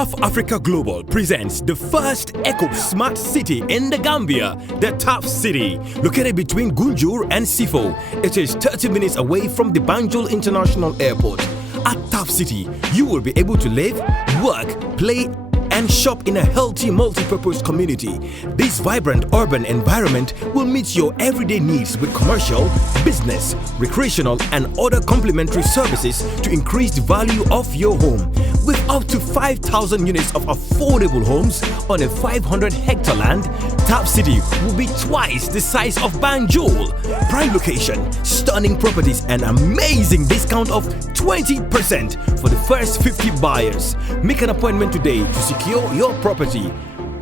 TAF Africa Global presents the first eco-smart city in the Gambia, the TAF City. Located between Gunjur and Siffoe, it is 30 minutes away from the Banjul International Airport. At TAF City, you will be able to live, work, play, and shop in a healthy multi-purpose community. This vibrant urban environment will meet your everyday needs with commercial, business, recreational, and other complementary services to increase the value of your home. With up to 5,000 units of affordable homes on a 500-hectare land, TAF City will be twice the size of Banjul. Prime location, stunning properties, and amazing discount of 20% for the first 50 buyers. Make an appointment today to secure your property.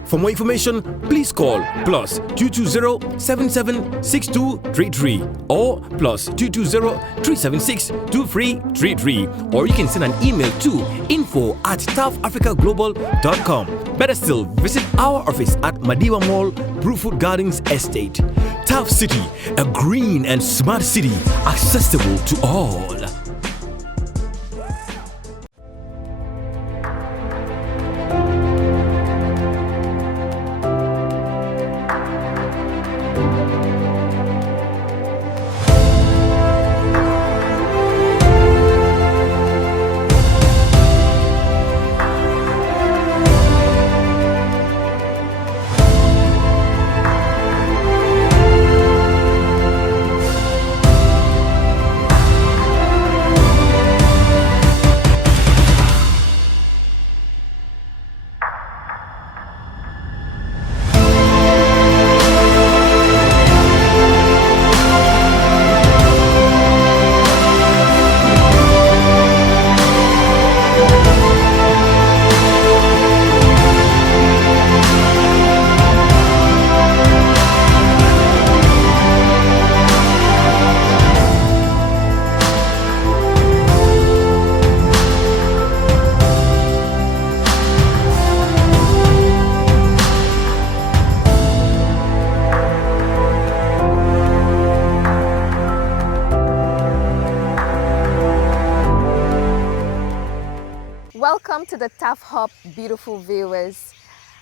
For more information, please call +220 776233 or +220 376 2333, or you can send an email to info@tafafricaglobal.com. Better still, visit our office at Madiba Mall, Brufut Gardens Estate. TAF City, a green and smart city accessible to all. Welcome to the TAF Hub, beautiful viewers.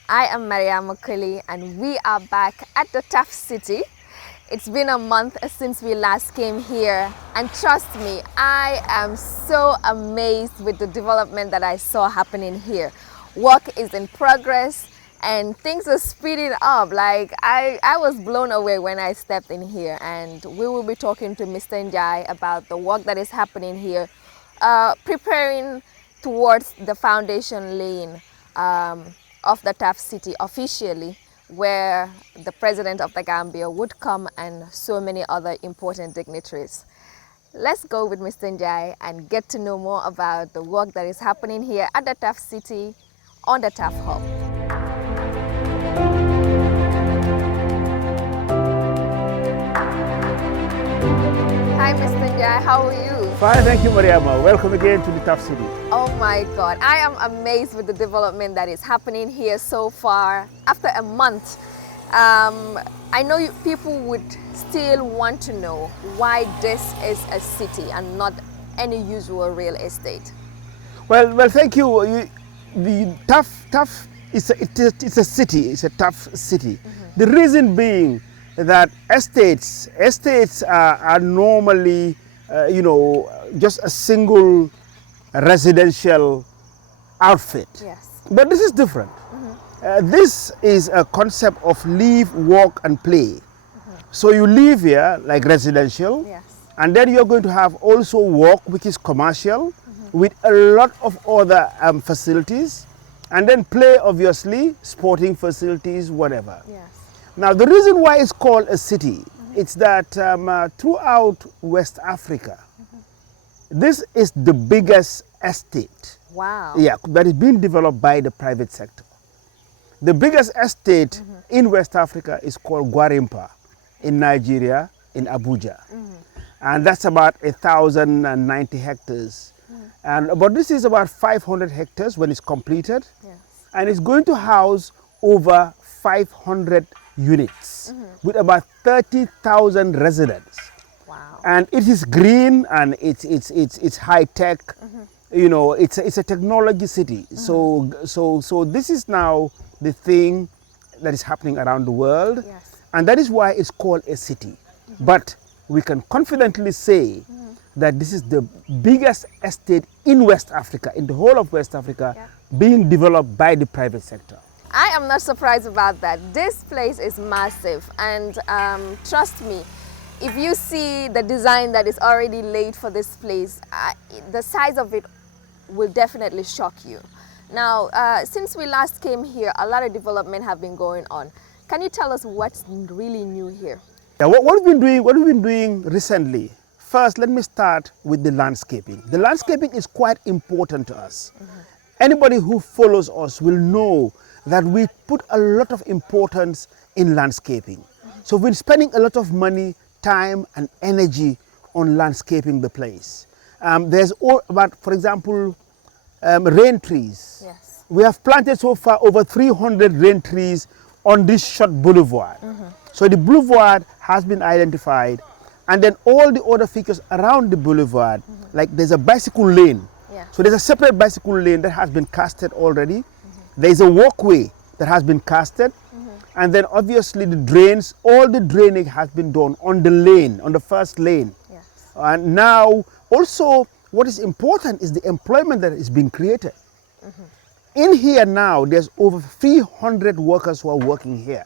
I am Mariam Makuli and we are back at the TAF City. It's been a month since we last came here, and trust me, I am so amazed with the development that I saw happening here. Work is in progress and things are speeding up. Like I was blown away when I stepped in here, and we will be talking to Mr. Njie about the work that is happening here, preparing towards the foundation laying of the TAF City officially, where the President of the Gambia would come and so many other important dignitaries. Let's go with Mr. Njie and get to know more about the work that is happening here at the TAF City on the TAF Hub. Hi Mr. Njie, how are you? Fine, thank you, Mariama. Welcome again to the TAF City. Oh my God, I am amazed with the development that is happening here so far. After a month, I know people would still want to know why this is a city and not any usual real estate. Well, thank you. The TAF it's a city. It's a TAF city. Mm-hmm. The reason being that estates are normally, just a single residential outfit. Yes. But this is different. Mm-hmm. This is a concept of live, work, and play. Mm-hmm. So you live here like residential, yes, and then you're going to have also work, which is commercial, mm-hmm, with a lot of other facilities, and then play, obviously, sporting facilities, whatever. yes. Now, the reason why it's called a city, mm-hmm, it's that throughout West Africa, mm-hmm, this is the biggest estate. Wow. Yeah, that is being developed by the private sector. The biggest estate, mm-hmm, in West Africa is called Gwarimpa in Nigeria, in Abuja. Mm-hmm. And that's about 1,090 hectares. Mm-hmm. But this is about 500 hectares when it's completed. Yes. And it's going to house over 500 units, mm-hmm, with about 30,000 residents. Wow. And it is green and it's high tech. Mm-hmm. you know, it's a technology city. So this is now the thing that is happening around the world. Yes. And that is why it's called a city. But we can confidently say that this is the biggest estate in West Africa, in the whole of West Africa, being developed by the private sector. I am not surprised about that. This place is massive, and trust me, if you see the design that is already laid for this place, the size of it will definitely shock you. Now, since we last came here, a lot of development have been going on. Can you tell us what's really new here? Yeah, what we've been doing recently. First, let me start with the landscaping. The landscaping is quite important to us. Anybody who follows us will know that we put a lot of importance in landscaping. So we've been spending a lot of money, time and energy on landscaping the place. There's all about, for example, rain trees. Yes. We have planted so far over 300 rain trees on this short boulevard. So the boulevard has been identified, and then all the other features around the boulevard, like there's a bicycle lane. So there's a separate bicycle lane that has been casted already. There's a walkway that has been casted. And then obviously the drains, all the drainage has been done on the lane, on the first lane. Yes. And now also what is important is the employment that is being created. In here now, there's over 300 workers who are working here.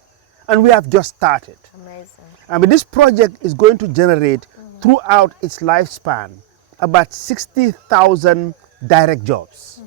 And we have just started. Amazing. I mean, this project is going to generate throughout its lifespan about 60,000 direct jobs.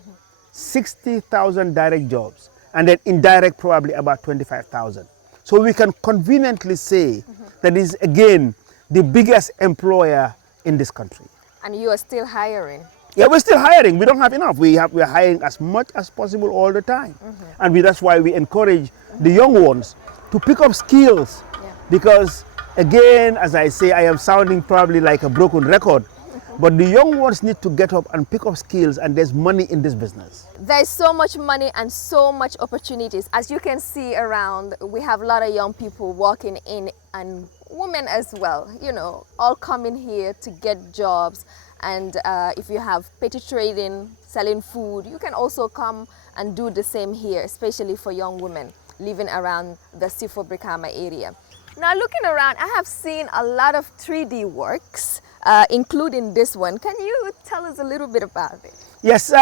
60,000 direct jobs. And then indirect probably about 25,000. So we can conveniently say that is again the biggest employer in this country. And you are still hiring? Yeah, we're still hiring. We don't have enough. We're hiring as much as possible all the time. And that's why we encourage the young ones to pick up skills. Because again, as I say, I am sounding probably like a broken record. But the young ones need to get up and pick up skills, and there's money in this business. There's so much money and so much opportunities. As you can see around, we have a lot of young people walking in, and women as well, you know, all coming here to get jobs. And if you have petty trading, selling food, you can also come and do the same here, especially for young women living around the Siffoe Brikama area. Now looking around, I have seen a lot of 3D works, including this one. Can you tell us a little bit about it? Yes,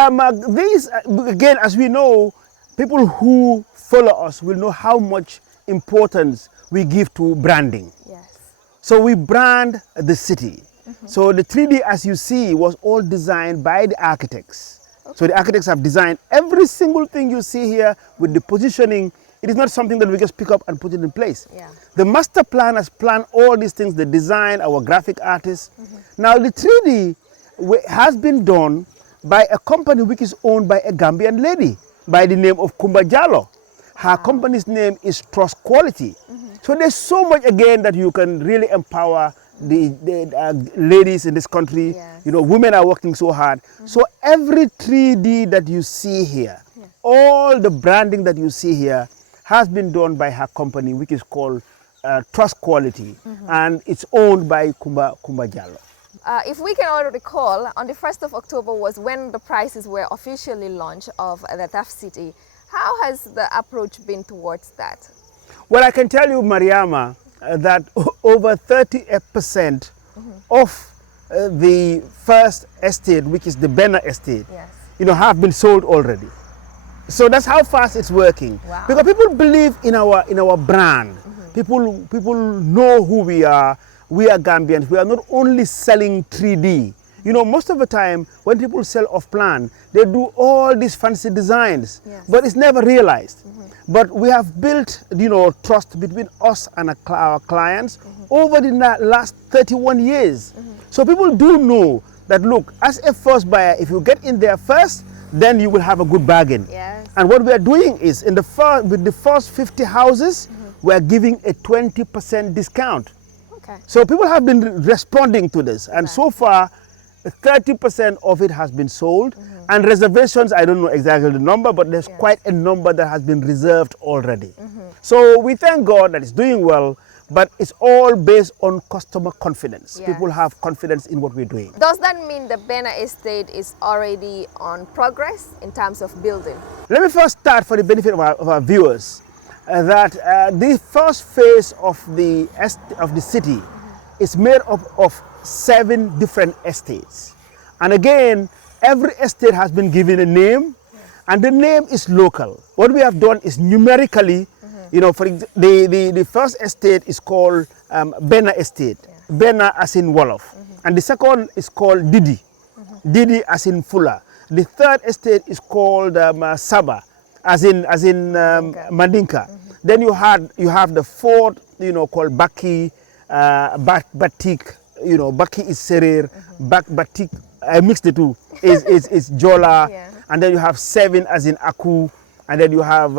these, again, as we know, people who follow us will know how much importance we give to branding. Yes. So we brand the city. So the 3D, as you see, was all designed by the architects. So the architects have designed every single thing you see here with the positioning. It is not something that we just pick up and put it in place. The master planners plan all these things, the design, our graphic artists. Now the 3D has been done by a company which is owned by a Gambian lady by the name of Kumba Jallow. Her company's name is Trust Quality. So there's so much again that you can really empower the ladies in this country. You know, women are working so hard. So every 3D that you see here, all the branding that you see here has been done by her company, which is called Trust Quality, and it's owned by Kumba Jallow. If we can all recall, on the 1st of October was when the prices were officially launched of the TAF City. How has the approach been towards that? Well, I can tell you, Mariama, that over 30% of the first estate, which is the Benna estate, you know, have been sold already. So that's how fast it's working. Because people believe in our brand. People know who we are. We are Gambians. We are not only selling 3D. You know, most of the time when people sell off plan, they do all these fancy designs, but it's never realized. But we have built, you know, trust between us and our clients over the last 31 years. So people do know that, look, as a first buyer, if you get in there first, then you will have a good bargain. And what we are doing is, with the first 50 houses, we are giving a 20% discount. So people have been responding to this, and so far 30% of it has been sold, and reservations, I don't know exactly the number, but there's quite a number that has been reserved already. So we thank God that it's doing well, but it's all based on customer confidence. Yes. People have confidence in what we're doing. Does that mean the Bena estate is already on progress in terms of building? Let me first start for the benefit of our viewers that the first phase of the city is made up of 7 different estates. And again, every estate has been given a name, and the name is local. What we have done is numerically, you know, for the first estate is called Bena Estate, Bena as in Wolof, and the second is called Didi, Didi as in Fula. The third estate is called Saba, as in Mandinka. Then you have the fourth, you know, called Baki, Batik. You know, Baki is Serer, Batik. I mixed the two. Is Jola, Yeah. and then you have 7 as in Aku, and then you have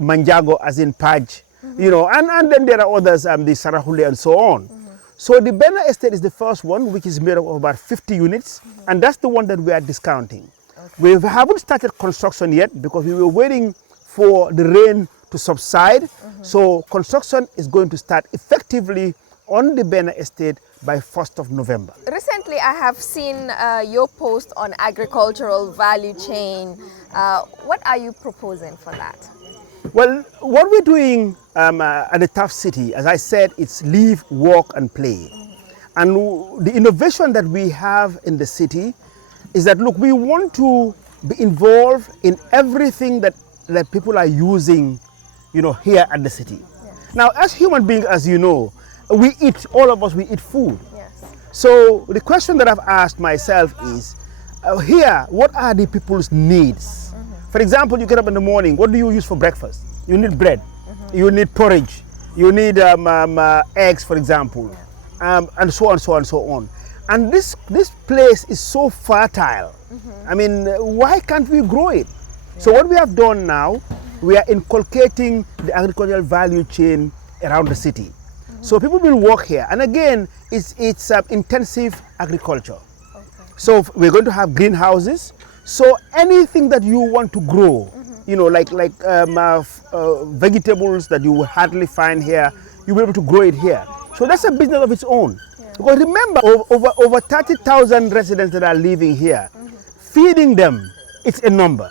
Manjago as in Paj. You know, and then there are others, the Sarahule and so on. So the Bena Estate is the first one, which is made up of about 50 units, and that's the one that we are discounting. We haven't started construction yet because we were waiting for the rain to subside. So construction is going to start effectively on the Bena Estate by 1st of November. Recently, I have seen your post on agricultural value chain. What are you proposing for that? Well, what we're doing at the TAF City, as I said, it's live, work, and play. And the innovation that we have in the city is that, look, we want to be involved in everything that people are using, you know, here at the city. Yes. Now, as human beings, as you know, we eat, all of us, we eat food. Yes. So the question that I've asked myself is, here, what are the people's needs? For example, you get up in the morning, what do you use for breakfast? You need bread, you need porridge, you need eggs, for example, and so on, so on, so on. And this place is so fertile. I mean, why can't we grow it? So what we have done now, we are inculcating the agricultural value chain around the city. So people will work here, and again, it's intensive agriculture. Okay. So we're going to have greenhouses. So anything that you want to grow, you know, like vegetables that you will hardly find here, you'll be able to grow it here. So that's a business of its own. Yeah. Because remember, over 30,000 residents that are living here, feeding them, it's a number.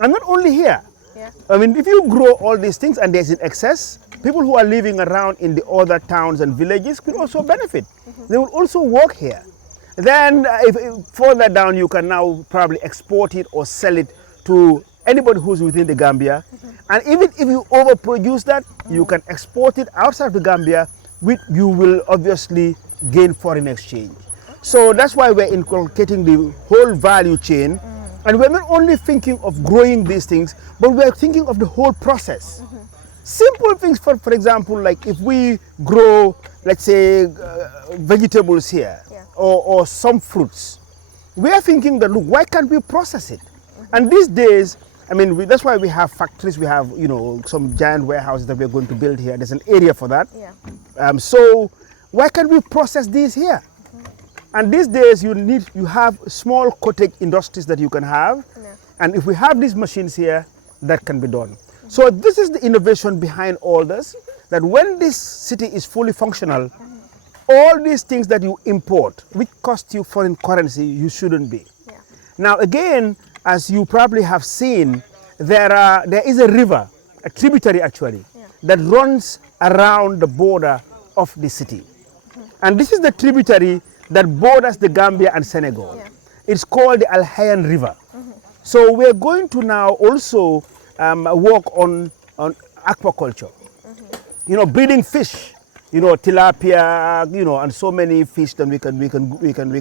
And not only here. Yeah. I mean, if you grow all these things and there's in excess, people who are living around in the other towns and villages could also benefit. They will also work here. Then if further down, you can now probably export it or sell it to anybody who's within the Gambia. And even if you overproduce that, you can export it outside the Gambia, which you will obviously gain foreign exchange. So that's why we're inculcating the whole value chain. And we're not only thinking of growing these things, but we're thinking of the whole process. Simple things, for example, like if we grow, let's say, vegetables here, or some fruits, we are thinking that, look, why can't we process it? And these days, I mean, that's why we have factories, we have, you know, some giant warehouses that we're going to build here. There's an area for that. Yeah. So why can't we process these here? And these days, you have small cottage industries that you can have. Yeah. And if we have these machines here, that can be done. So this is the innovation behind all this, that when this city is fully functional, all these things that you import, which cost you foreign currency, you shouldn't be. Yeah. Now again, as you probably have seen, there is a river, a tributary actually, that runs around the border of the city. And this is the tributary that borders the Gambia and Senegal. Yeah. It's called the Al Hayyan River. So we're going to now also work on aquaculture. You know, breeding fish, you know, tilapia, you know, and so many fish that we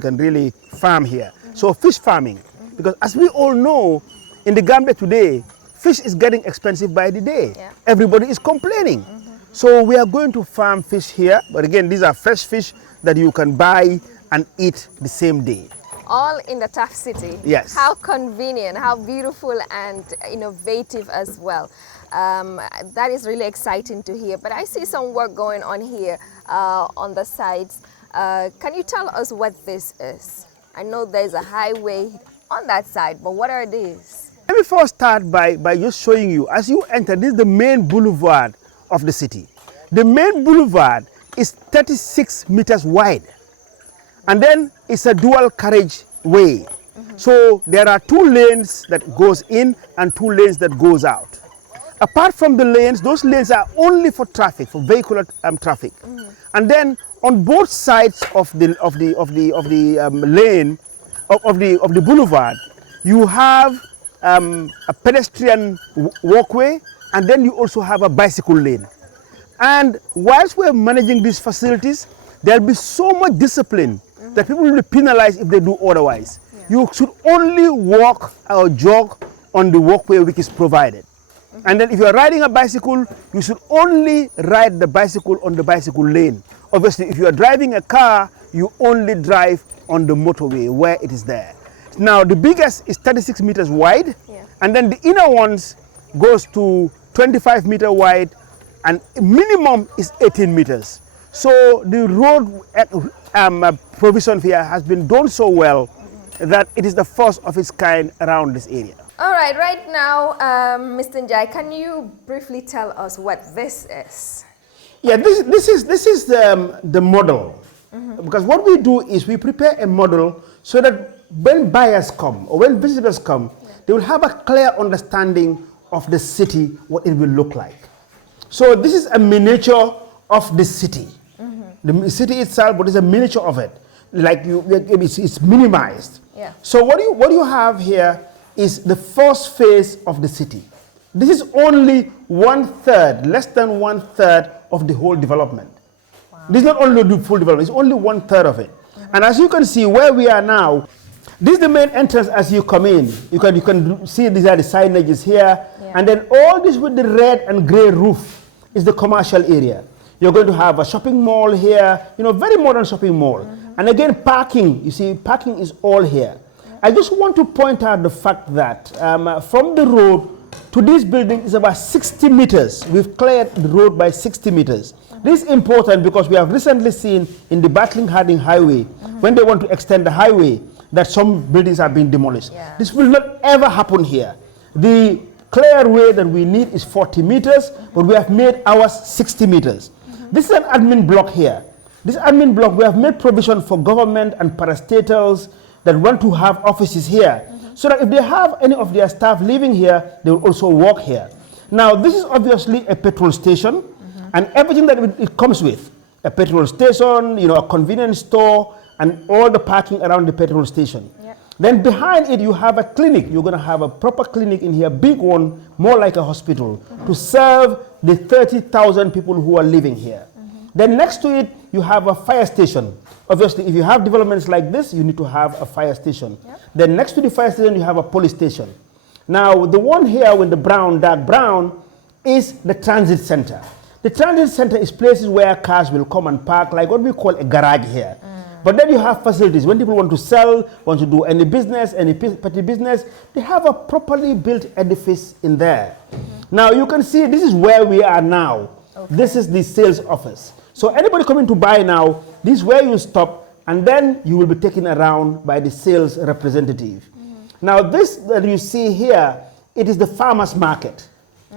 can really farm here. So fish farming, because as we all know, in the Gambia today, fish is getting expensive by the day. Yeah. Everybody is complaining. So we are going to farm fish here, but again, these are fresh fish that you can buy and eat the same day. All in the TAF City. Yes. How convenient, how beautiful and innovative as well. That is really exciting to hear. But I see some work going on here on the sides. Can you tell us what this is? I know there's a highway on that side, but what are these? Let me first start by just showing you, as you enter, this is the main boulevard of the city. The main boulevard is 36 meters wide. And then it's a dual carriage way. So there are 2 lanes that goes in and 2 lanes that goes out. Apart from the lanes, those lanes are only for traffic, for vehicular traffic. And then on both sides of the lane of the boulevard, you have a pedestrian walkway, and then you also have a bicycle lane. And whilst we're managing these facilities, there'll be so much discipline that people will be penalized if they do otherwise. You should only walk or jog on the walkway which is provided. And then if you're riding a bicycle, you should only ride the bicycle on the bicycle lane. Obviously, if you're driving a car, you only drive on the motorway where it is there. Now, the biggest is 36 meters wide, and then the inner ones goes to 25 meter wide, and minimum is 18 meters. So the road provision here has been done so well that it is the first of its kind around this area. All right now, Mr. Njie, can you briefly tell us what this is? Yeah, this is the model. Because what we do is we prepare a model so that when buyers come or when visitors come, they will have a clear understanding of the city, what it will look like. So this is a miniature of the city. The city itself, but it's a miniature of it. Like it's minimized. Yeah. So what you have here is the first phase of the city. This is only 1/3, less than 1/3 of the whole development. Wow. This is not only the full development, it's only 1/3 of it. And as you can see where we are now, this is the main entrance as you come in. You can see these are the signages here. And then all this with the red and gray roof is the commercial area. You're going to have a shopping mall here, very modern shopping mall. And again, parking, you see, parking is all here. I just want to point out the fact that from the road to this building is about 60 meters. We've cleared the road by 60 meters. This is important because we have recently seen in the Battling-Harding Highway, when they want to extend the highway, that some buildings have been demolished. This will not ever happen here. The clear way that we need is 40 meters, but we have made ours 60 meters. This is an admin block here. This admin block, we have made provision for government and parastatals that want to have offices here, so that if they have any of their staff living here, they will also work here. Now, this is obviously a petrol station, and everything that it comes with, a petrol station, a convenience store, and all the parking around the petrol station. Then behind it, you have a clinic. You're going to have a proper clinic in here, big one, more like a hospital, to serve the 30,000 people who are living here. Then next to it, you have a fire station. Obviously, if you have developments like this, you need to have a fire station. Then next to the fire station, you have a police station. Now, the one here with the brown, dark brown, is the transit center. The transit center is places where cars will come and park, like what we call a garage here. But then you have facilities. When people want to sell, want to do any business, any petty business, they have a properly built edifice in there. Now, you can see this is where we are now. This is the sales office. So anybody coming to buy now, this is where you stop, and then you will be taken around by the sales representative. Now, this that you see here, it is the farmer's market.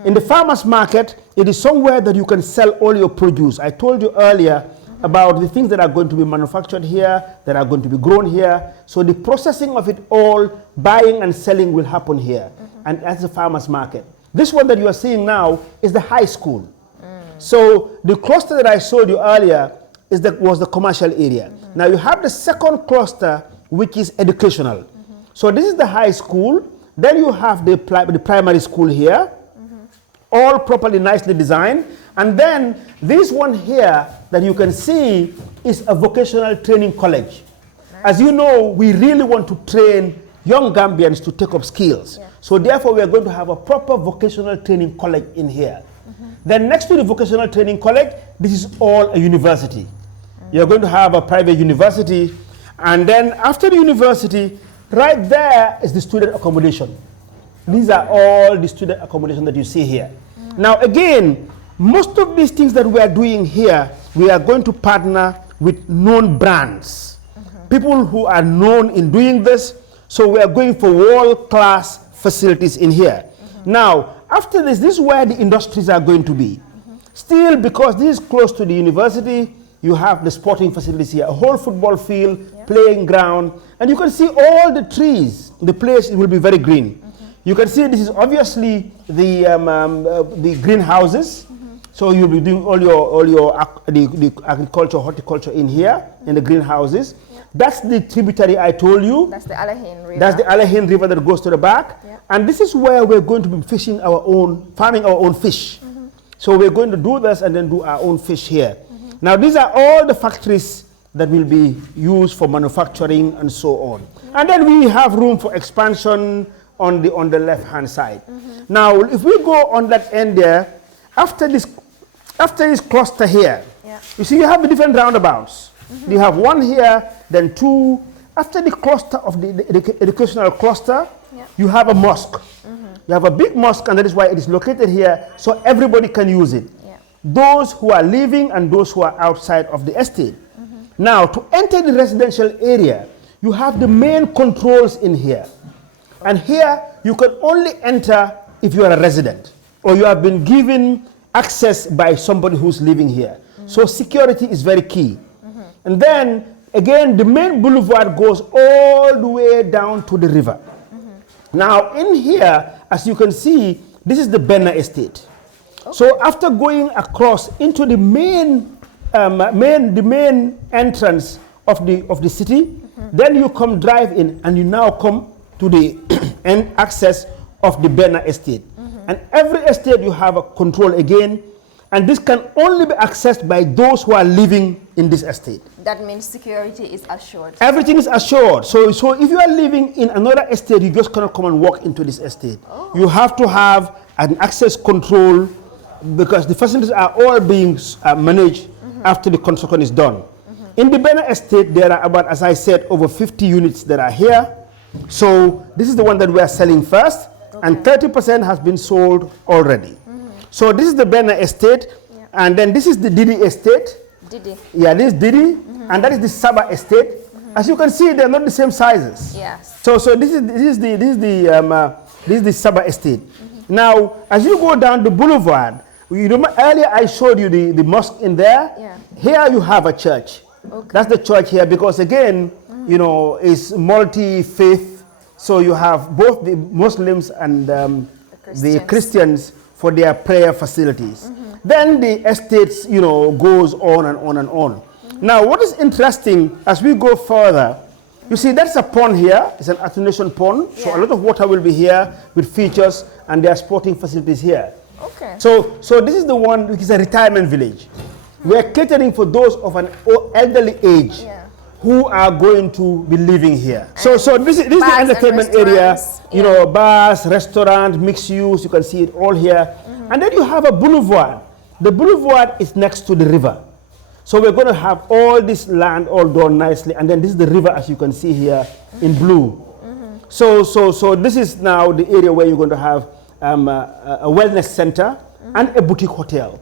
In the farmer's market, it is somewhere that you can sell all your produce. I told you earlier about the things that are going to be manufactured here, that are going to be grown here. So the processing of it all, buying and selling will happen here. And that's the farmer's market. This one that you are seeing now is the high school. So the cluster that I showed you earlier was the commercial area. Now you have the second cluster, which is educational. So this is the high school. Then you have the primary school here, all properly, nicely designed. And then this one here that you can see is a vocational training college. As you know, we really want to train young Gambians to take up skills. So therefore, we are going to have a proper vocational training college in here. Then next to the vocational training college, this is all a university. You're going to have a private university. And then after the university, right there is the student accommodation. These are all the student accommodation that you see here. Now again, most of these things that we are doing here, we are going to partner with known brands. People who are known in doing this. So we are going for world-class facilities in here. Now, after this is where the industries are going to be. Still, because this is close to the university, You have the sporting facilities here, a whole football field, playing ground, and you can see all the trees. The place will be very green. You can see this is obviously the greenhouses. So you'll be doing all your the agriculture, horticulture in here in the greenhouses. That's the tributary I told you. That's the Alahin River. That's the Alahin River that goes to the back. And this is where we're going to be fishing farming our own fish. So we're going to do this and then do our own fish here. Now these are all the factories that will be used for manufacturing and so on. And then we have room for expansion on the left hand side. Now if we go on that end there, after this cluster here, you see you have the different roundabouts. You have one here, then two. After the cluster of the educational cluster, you have a mosque. You have a big mosque, and that is why it is located here, so everybody can use it. Those who are living and those who are outside of the estate. Now, to enter the residential area, you have the main controls in here. And here, you can only enter if you are a resident or you have been given access by somebody who's living here. So security is very key. And then, again, the main boulevard goes all the way down to the river. Now, in here, as you can see, this is the Benna estate. So after going across into the main entrance of the city, then you come drive in and you now come to the end access of the Benna estate. And every estate you have a control again, and this can only be accessed by those who are living in this estate. That means security is assured. Everything is assured. So if you are living in another estate, you just cannot come and walk into this estate. You have to have an access control, because the facilities are all being managed after the construction is done. In the Benna estate, there are about, as I said, over 50 units that are here. So this is the one that we are selling first, and 30% has been sold already. So this is the Benna estate, and then this is the Didi estate. Didi. Yeah, this is Didi, and that is the Saba estate. As you can see, they're not the same sizes. Yes. So this is the Saba estate. Now, as you go down the boulevard, you remember earlier I showed you the mosque in there. Here you have a church. That's the church here, because again, you know, it's multi-faith. So you have both the Muslims and the Christians for their prayer facilities. Then the estates, you know, goes on and on and on. Now, what is interesting as we go further, you see that's a pond here. It's an attenuation pond. So a lot of water will be here with features, and there are sporting facilities here. So this is the one which is a retirement village. We are catering for those of an elderly age who are going to be living here. So this is the entertainment area, you know, bars, restaurants, mixed use, you can see it all here. And then you have a boulevard. The boulevard is next to the river. So we're going to have all this land all done nicely, and then this is the river, as you can see here in blue. So this is now the area where you're going to have a wellness center and a boutique hotel.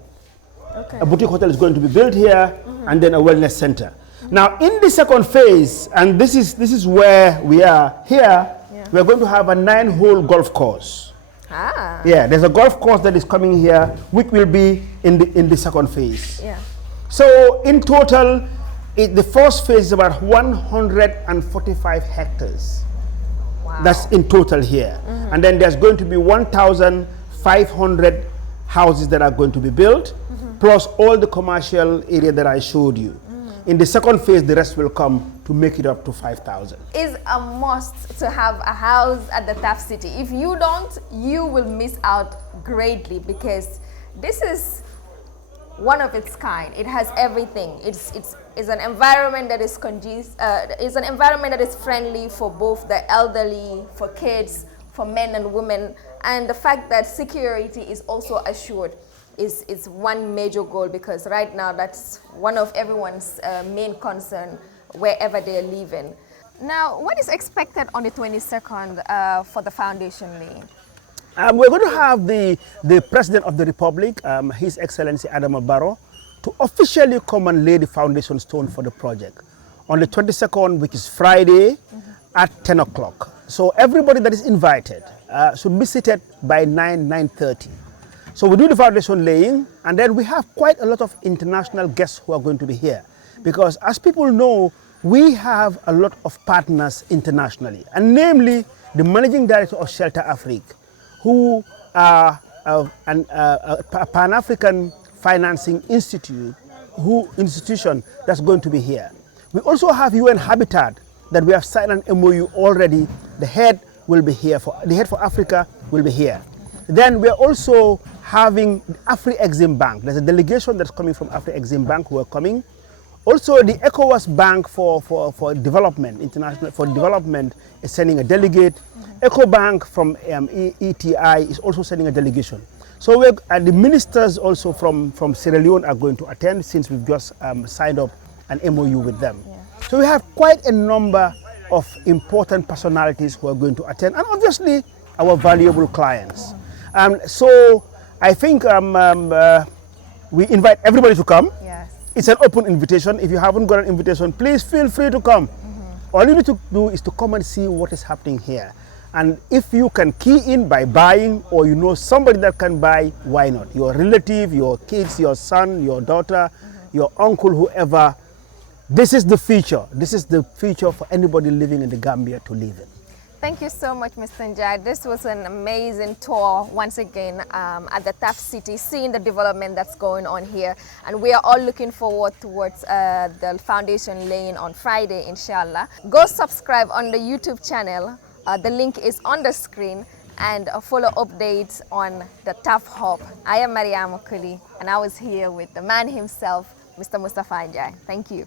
A boutique hotel is going to be built here, and then a wellness center. Now, in the second phase, and this is where we are here, we're going to have a 9-hole golf course. Yeah, there's a golf course that is coming here, which will be in the second phase. So in total, the first phase is about 145 hectares. That's in total here. And then there's going to be 1,500 houses that are going to be built, plus all the commercial area that I showed you. In the second phase, the rest will come to make it up to 5,000. It's a must to have a house at the TAF City. If you don't, you will miss out greatly, because this is one of its kind. It has everything. It's an environment that is it's an environment that is friendly for both the elderly, for kids, for men and women, and the fact that security is also assured is one major goal, because right now that's one of everyone's main concern wherever they're living. Now, what is expected on the 22nd for the foundation laying? We're going to have the President of the Republic, His Excellency Adama Barrow, to officially come and lay the foundation stone for the project on the 22nd, which is Friday at 10 o'clock. So everybody that is invited should be seated by 9:30. So we do the foundation laying, and then we have quite a lot of international guests who are going to be here. Because as people know, we have a lot of partners internationally, and namely the managing director of Shelter Afrique, who are a Pan-African financing institution that's going to be here. We also have UN Habitat that we have signed an MOU already. The head will be here, the head for Africa will be here. Then we're also having the Afri-Exim Bank. There's a delegation that's coming from Afri-Exim Bank who are coming. Also, the ECOWAS Bank for Development, International for Development, is sending a delegate. EcoBank from ETI is also sending a delegation. So the ministers also from Sierra Leone are going to attend, since we've just signed up an MOU with them. Yeah. So we have quite a number of important personalities who are going to attend, and obviously our valuable clients. So I think we invite everybody to come. Yes. It's an open invitation. If you haven't got an invitation, please feel free to come. All you need to do is to come and see what is happening here. And if you can key in by buying, or you know somebody that can buy, why not? Your relative, your kids, your son, your daughter, your uncle, whoever. This is the future. This is the future for anybody living in the Gambia to live in. Thank you so much, Mr. Njie. This was an amazing tour once again at the TAF City, seeing the development that's going on here. And we are all looking forward towards the foundation laying on Friday, inshallah. Go subscribe on the YouTube channel. The link is on the screen, and follow updates on the TAF Hub. I am Mariama Kuli, and I was here with the man himself, Mr. Mustapha Njie. Thank you.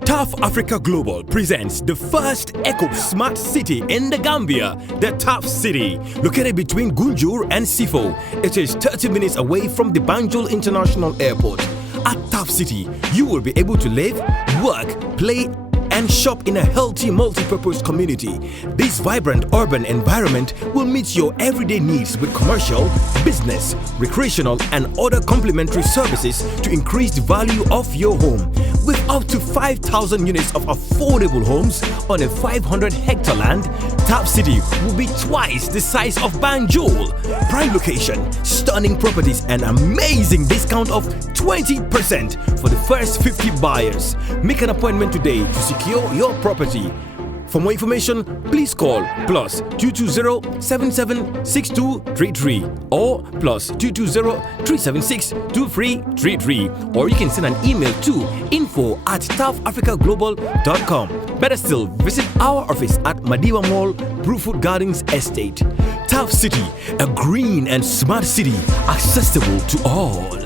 TAF Africa Global presents the first eco-smart city in the Gambia, the TAF City. Located between Gunjur and Siffoe, it is 30 minutes away from the Banjul International Airport. At TAF City, you will be able to live, work, play, and shop in a healthy multi-purpose community. This vibrant urban environment will meet your everyday needs with commercial, business, recreational, and other complementary services to increase the value of your home. With up to 5,000 units of affordable homes on a 500-hectare land, TAF City will be twice the size of Banjul. Prime location, stunning properties, and amazing discount of 20% for the first 50 buyers. Make an appointment today to secure your property. For more information, please call +220-776233 or +220-376-2333, or you can send an email to info@tafafricaglobal.com. Better still, visit our office at Madiba Mall, Brufut Gardens Estate. TAF City, a green and smart city accessible to all.